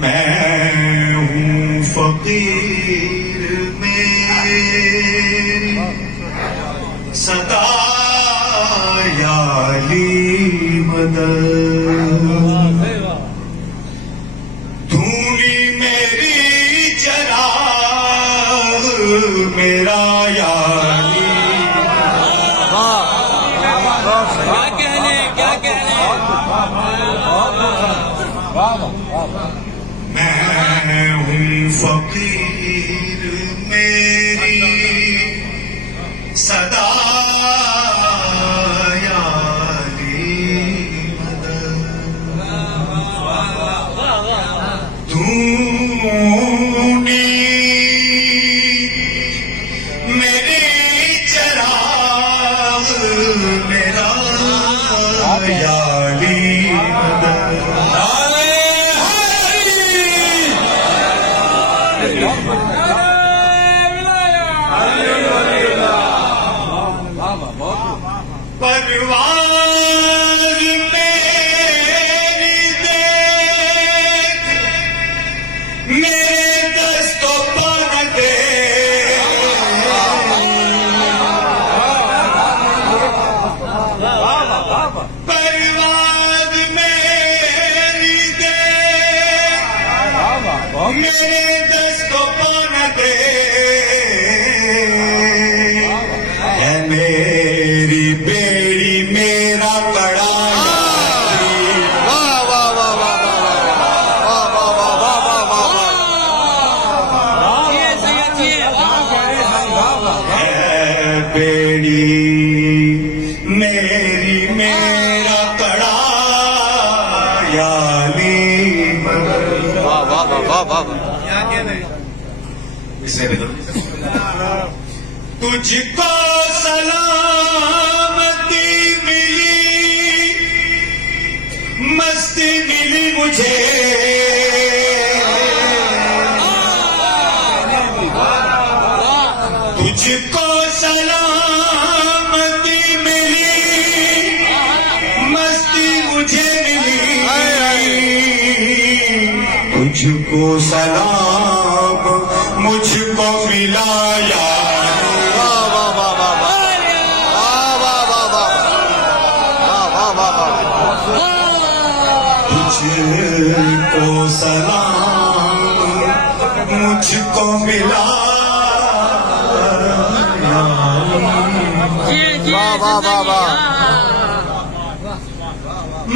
मैं हूँ फकीर मेरी सदा याली मदद, धूली मेरी चराग मेरा याली। मैं हूँ फकीर मेरी सदा याली मदद, धूनी मेरी चराग मेरा याली मदद। परवाज़ मेरी देख मेरे दस्तों पर दे, परवाज़ मेरी देख मेरे दस्तों पर दे, है मेरी बेड़ी मेरा कड़ा। वाह वाह वाह वाह वाह, बेड़ी मेरी मेरा कड़ा याली मदद। वाह वाह वाह वाह वाह, इसमें भी तुझको सलामती मिली, मस्ती मिली मुझे, तुझको सलामती मिली, मस्ती मुझे मिली, तुझको सलाम मुझको मिला यार। तुझको सलाम मुझको मिला,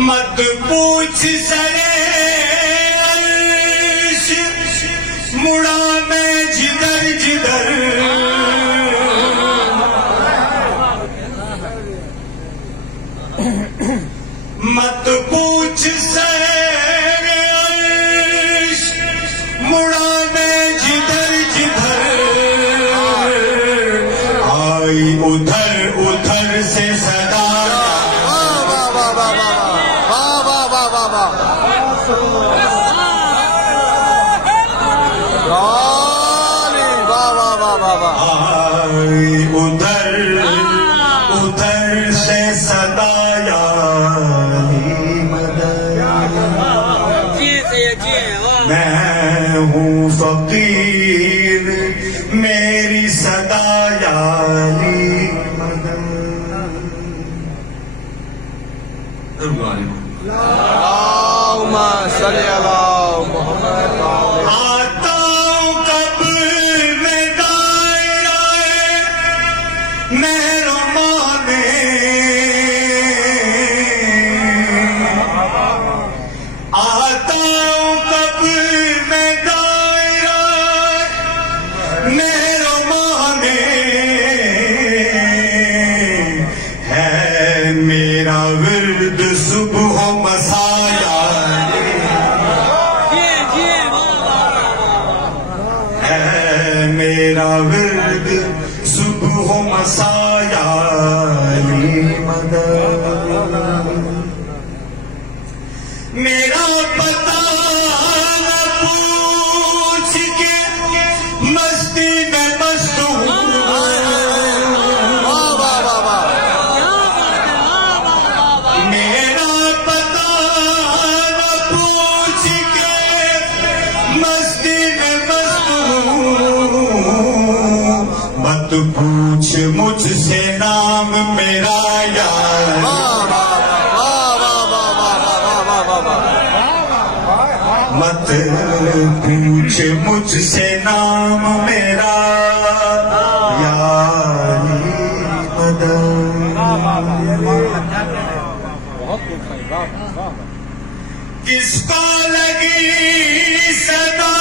मत पूछ सरे अर्श मुड़ा मैं जिधर जिधर, मत पूछ सरे अर्श मुड़ा मैं जिधर जिधर, आई उधर उधर से सदा। आई उधर उधर से सदा याली मदद, मैं हूँ फकीर मेरी सदा याली मदद। अल्लाहुम्मा सल्ली अला मुहम्मद। आता हूँ कब में दायराए मेहरबान में, आता हूँ कब में दायराए मेहरबान में, है मेरा विर्द सुबह मसाया, है मेरा विर्द सुबह मसाया मदद। मेरा पता न पूछ के मस्ती में मस्त हूँ, मेरा पता न पूछ मत पूछ मुझसे नाम मेरा यार, मत पूछ मुझसे नाम मेरा यारी मदन। किसको लगी सदा,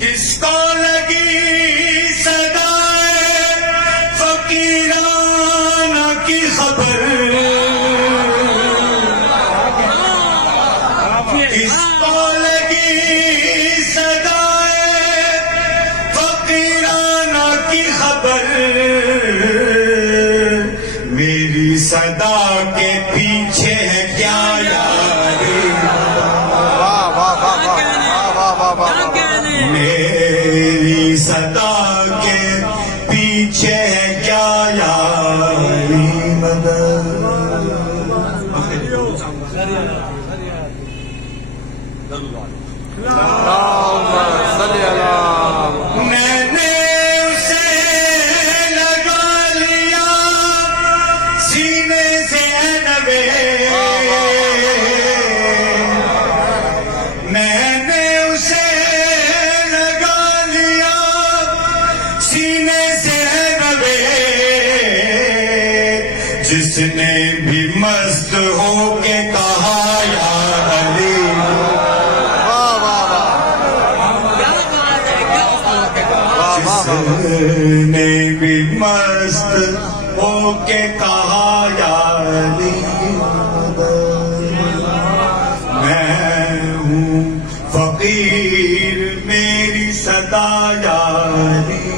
किसको लगी सदा फकीराना की खबर, किसको लगी सदा फकीराना की खबर, मेरी सदा के पीछे है क्या यारी, मेरी सदा के पीछे है क्या यारी मदद। मैंने उसे लगा लिया सीने से नवे, मैंने उसे लगा लिया सीने से नवे, जिसने भी मस्त होके कहा या अली, जिसने भी मस्त होके कहा या अली, मैं हूँ फकीर मेरी सदा यारी।